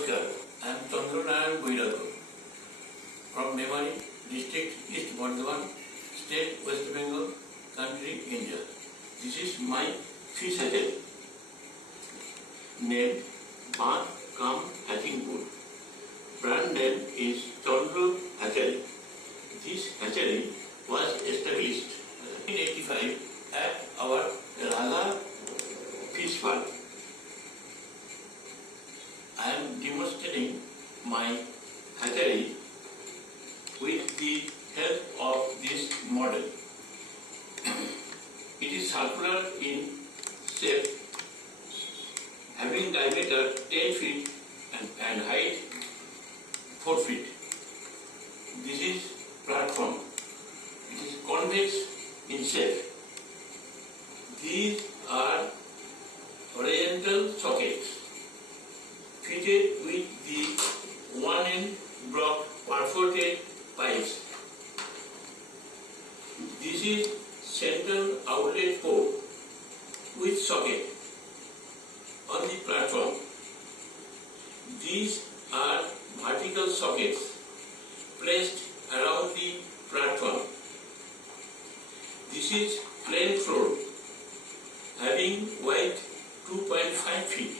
Namaskar, I am Chandranarayan Boirago from Memari, district East Bardhaman, state West Bengal, country India. This is my fish hatchery named Bath Kam Hatching Pool. Brand name is Chandra Hatchery. This hatchery was established in 1985 at our Raga fish farm. I am demonstrating my hatchery with the help of this model. It is circular in shape, having diameter 10 feet and height 4 feet. This is platform. It is convex in shape. These are horizontal sockets fitted with the one-end block perforated pipes. This is central outlet port with socket on the platform. These are vertical sockets placed around the platform. This is plain floor having width 2.5 feet.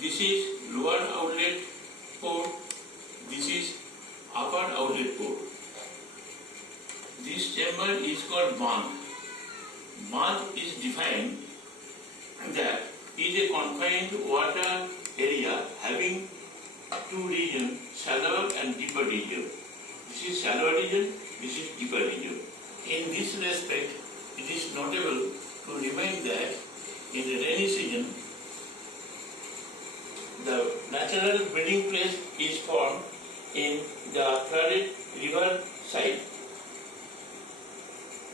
This is lower outlet port. This is upper outlet port. This chamber is called bath. Bath is defined that is a confined water area having two regions, shallower and deeper region. This is shallower region, this is deeper region. In this respect, it is notable to remind that in the rainy season, the natural breeding place is formed in the flooded river side,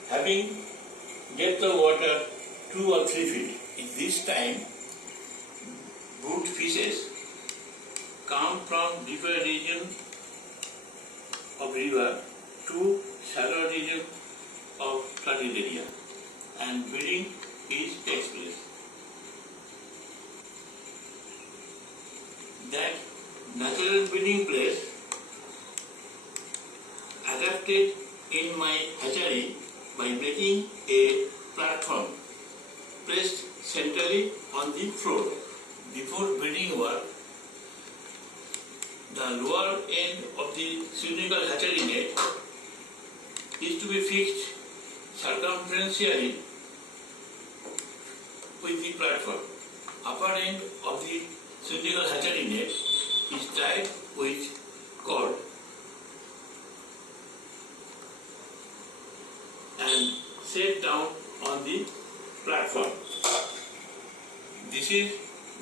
having depth of water 2 or 3 feet. In this time, brood fishes come from deeper region of river to shallow region of flooded area, and breeding takes place. That natural breeding place adapted in my hatchery by making a platform placed centrally on the floor. Before breeding work, the lower end of the cylindrical hatchery net is to be fixed circumferentially with the platform. Upper end of the cylindrical hatchery net is tied with cord and set down on the platform. This is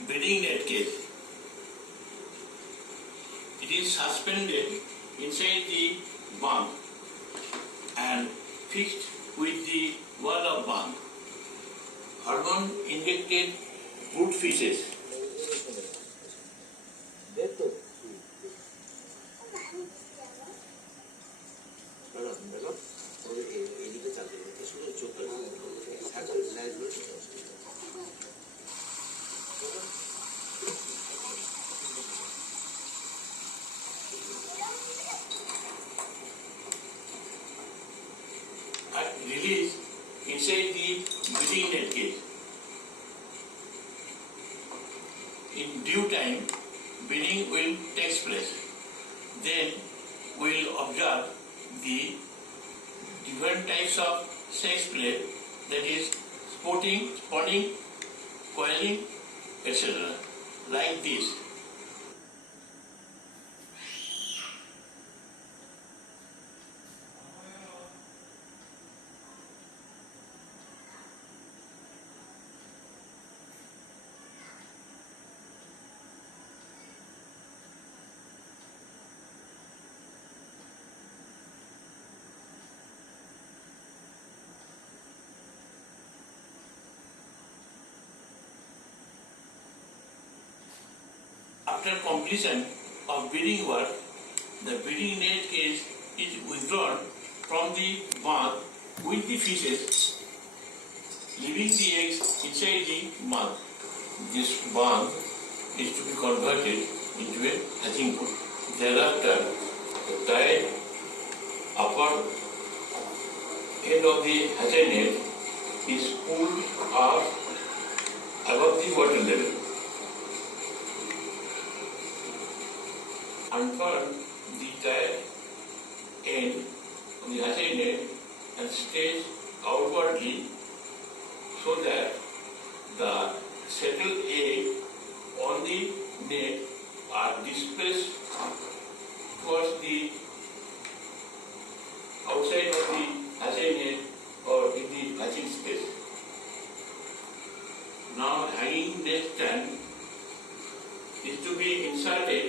breeding net cage. It is suspended inside the bunk and fixed with the wall of bunk. Hormone injected brood fishes are released inside the breeding net cage. In due time, breeding will take place. Then we will observe the different types of sex play, that is spawning, coiling, etc. like this. After completion of breeding work, the breeding net cage is withdrawn from the bath with the fishes, leaving the eggs inside the bath. This bath is to be converted into a hatching pool. Thereafter, the tied upper end of the hatching net is pulled up above the water level. Unfurl the tied end of the hatching net and stretch outwardly so that the settled egg on the net are displaced towards the outside of the hatching net or in the hatching space. Now hanging net stand is to be inserted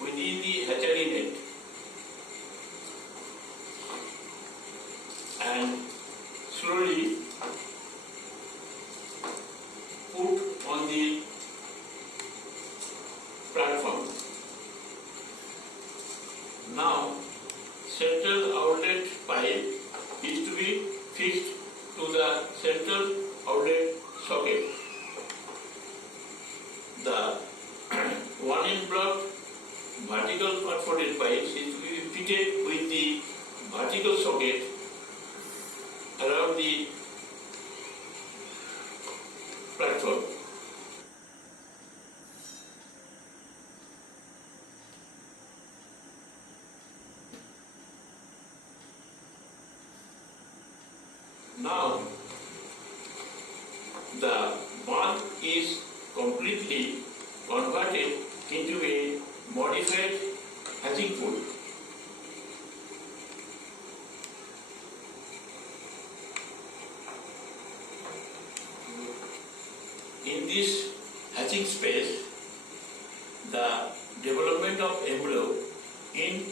within the hatchery net and slowly put on the platform. Now central outlet pipe is to be fixed to the central outlet socket. The 1 inch block vertical perforated pipes is to be fitted with the vertical socket around the platform. Now the bath is completely converted into a modified hatching pool. In this hatching space, the development of embryo in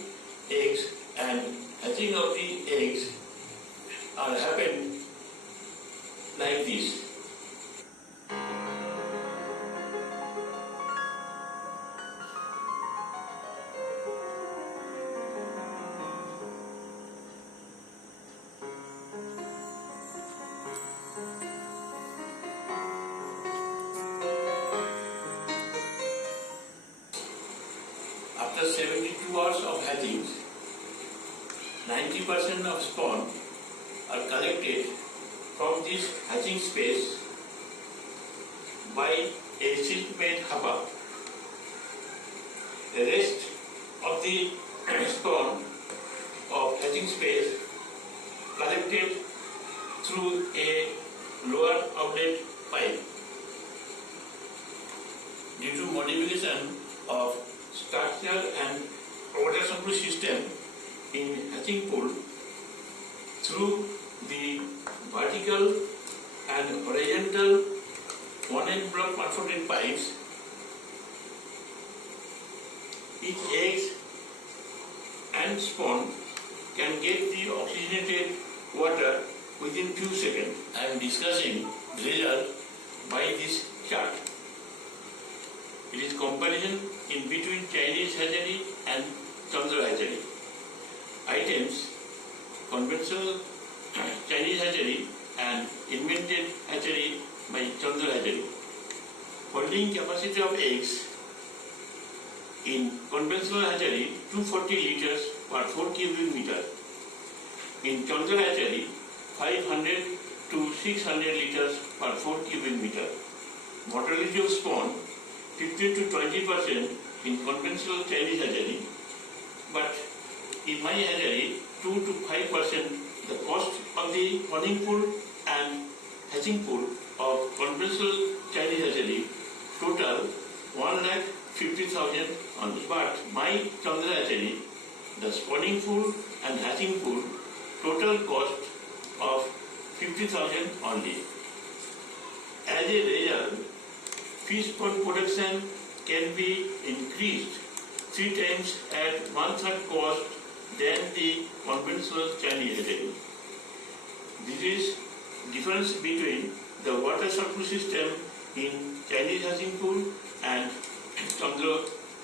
eggs and hatching of the eggs are happen like this. After 72 hours of hatchings, 90% of spawn are collected from this hatching space by a silk-made hopper. The rest of the spawn of hatching space collected through a lower outlet pipe. Due to modification of structure and water supply system in hatching pool through the vertical and horizontal 1 inch block perforated pipes, each eggs and spawn can get the oxygenated water within few seconds. I am discussing the result by this chart. It is comparison in between Chinese hatchery and Chandra hatchery. Items: conventional Chinese hatchery and invented hatchery by Chandra hatchery. Holding capacity of eggs in conventional hatchery 240 liters per 4 cubic meter. In Chandra hatchery 500 to 600 liters per 4 cubic meter. Mortality of spawn 15 to 20% in conventional Chinese hatchery, but in my hatchery 2 to 5%. The cost of the spawning pool and hatching pool of conventional Chinese hatchery total 1,50,000 only. But my Chandra hatchery, the spawning pool and hatching pool total cost of 50,000 only. As a result, fish pond production can be increased 3 times at 1/3 cost than the conventional Chinese hatchery. This is difference between the water supply system in Chinese hatching pool and Chandra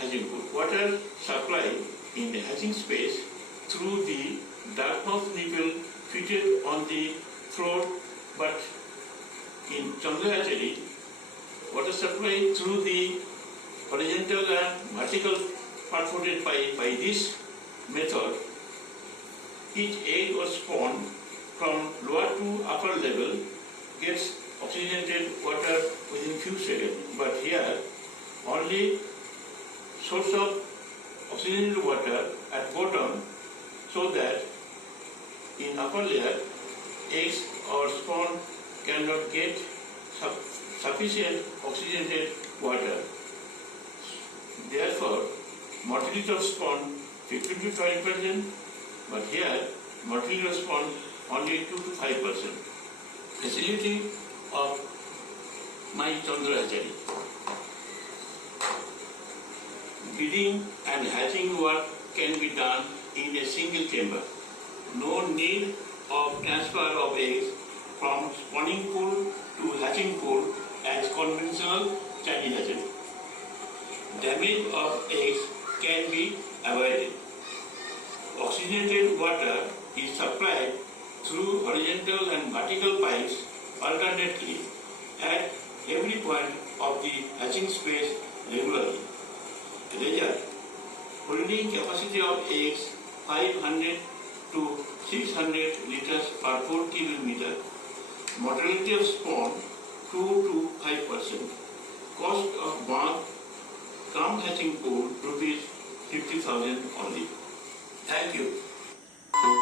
hatching pool. Water supply in the hatching space through the dark mouth nipple fitted on the throat, but in Chandra hatchery, water supply through the horizontal and vertical perforated pipe by this method, each egg or spawn from lower to upper level gets oxygenated water within few seconds. But here, only source of oxygenated water at bottom, so that in upper layer, eggs or spawn cannot get sufficient oxygenated water. Therefore, mortality of spawn 15 to 20%, but here mortality of spawn only 2 to 5%. Facility of my Chandra hatchery. Breeding and hatching work can be done in a single chamber. No need of transfer of eggs from spawning pool to hatching pool as conventional Chinese hatchery. Damage of eggs can be avoided. Oxygenated water is supplied through horizontal and vertical pipes alternately at every point of the hatching space regularly. Result: holding capacity of eggs 500 to 600 liters per 4 cubic meter. Mortality of spawn